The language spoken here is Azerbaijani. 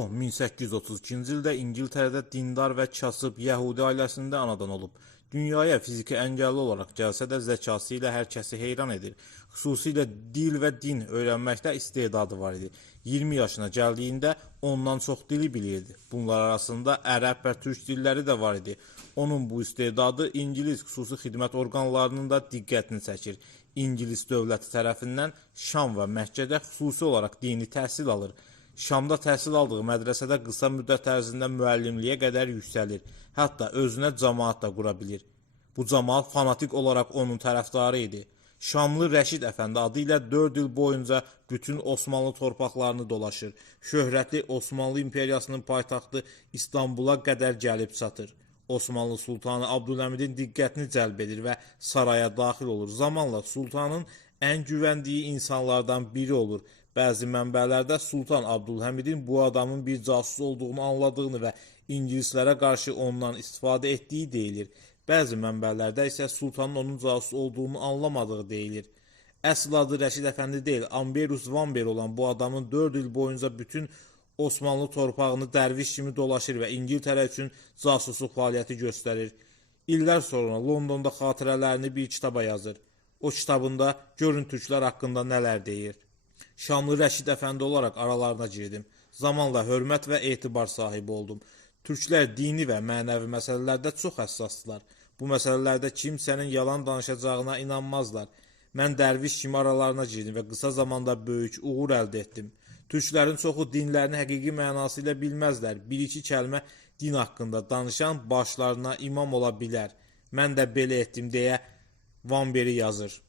O 1832-ci ildə İngiltərədə dindar və kasıb Yəhudi ailəsində anadan olub. Dünyaya fiziki əngəlli olaraq gəlsə də zəkası ilə hər kəsi heyran edir. Xüsusilə dil və din öyrənməkdə istedadı var idi. 20 yaşına gəldiyində ondan çox dili bilirdi. Bunlar arasında ərəb və türk dilləri də var idi. Onun bu istedadı İngilis xüsusi xidmət orqanlarının da diqqətini çəkir. İngilis dövləti tərəfindən Şam və Məkkədə xüsusi olaraq dini təhsil alır. Şamda təhsil aldığı mədrəsədə qısa müddət ərzində müəllimliyə qədər yüksəlir. Hətta özünə cəmaət də qura bilir. Bu cəmaət fanatik olaraq onun tərəfdarı idi. Şamlı Rəşid Əfəndi adı ilə 4 il boyunca bütün Osmanlı torpaqlarını dolaşır. Şöhrətli Osmanlı İmperiyasının paytaxtı İstanbula qədər gəlib çatır. Osmanlı Sultanı Abdülhəmidin diqqətini cəlb edir və saraya daxil olur. Zamanla sultanın ən güvəndiyi insanlardan biri olur. Bəzi mənbələrdə Sultan Abdülhəmidin bu adamın bir casus olduğunu anladığını və ingilislərə qarşı ondan istifadə etdiyi deyilir. Bəzi mənbələrdə isə sultanın onun casus olduğunu anlamadığı deyilir. Əsl adı Rəşid Əfəndi deyil, Amberus Vamber olan bu adamın 4 il boyunca bütün Osmanlı torpağını dərviş kimi dolaşır və İngiltərə üçün casusluq fəaliyyəti göstərir. İllər sonra Londonda xatirələrini bir kitaba yazır. O kitabında görün türklər haqqında nələr deyir. Şamlı Rəşid Əfəndi olaraq aralarına girdim. Zamanla hörmət və etibar sahibi oldum. Türklər dini və mənəvi məsələlərdə çox həssasdılar. Bu məsələlərdə kimsənin yalan danışacağına inanmazlar. Mən dərviş kimi aralarına girdim və qısa zamanda böyük uğur əldə etdim. Türklərin çoxu dinlərini həqiqi mənası ilə bilməzlər. Bir-iki kəlmə din haqqında danışan başlarına imam ola bilər. Mən də belə etdim deyə Vamberi yazır.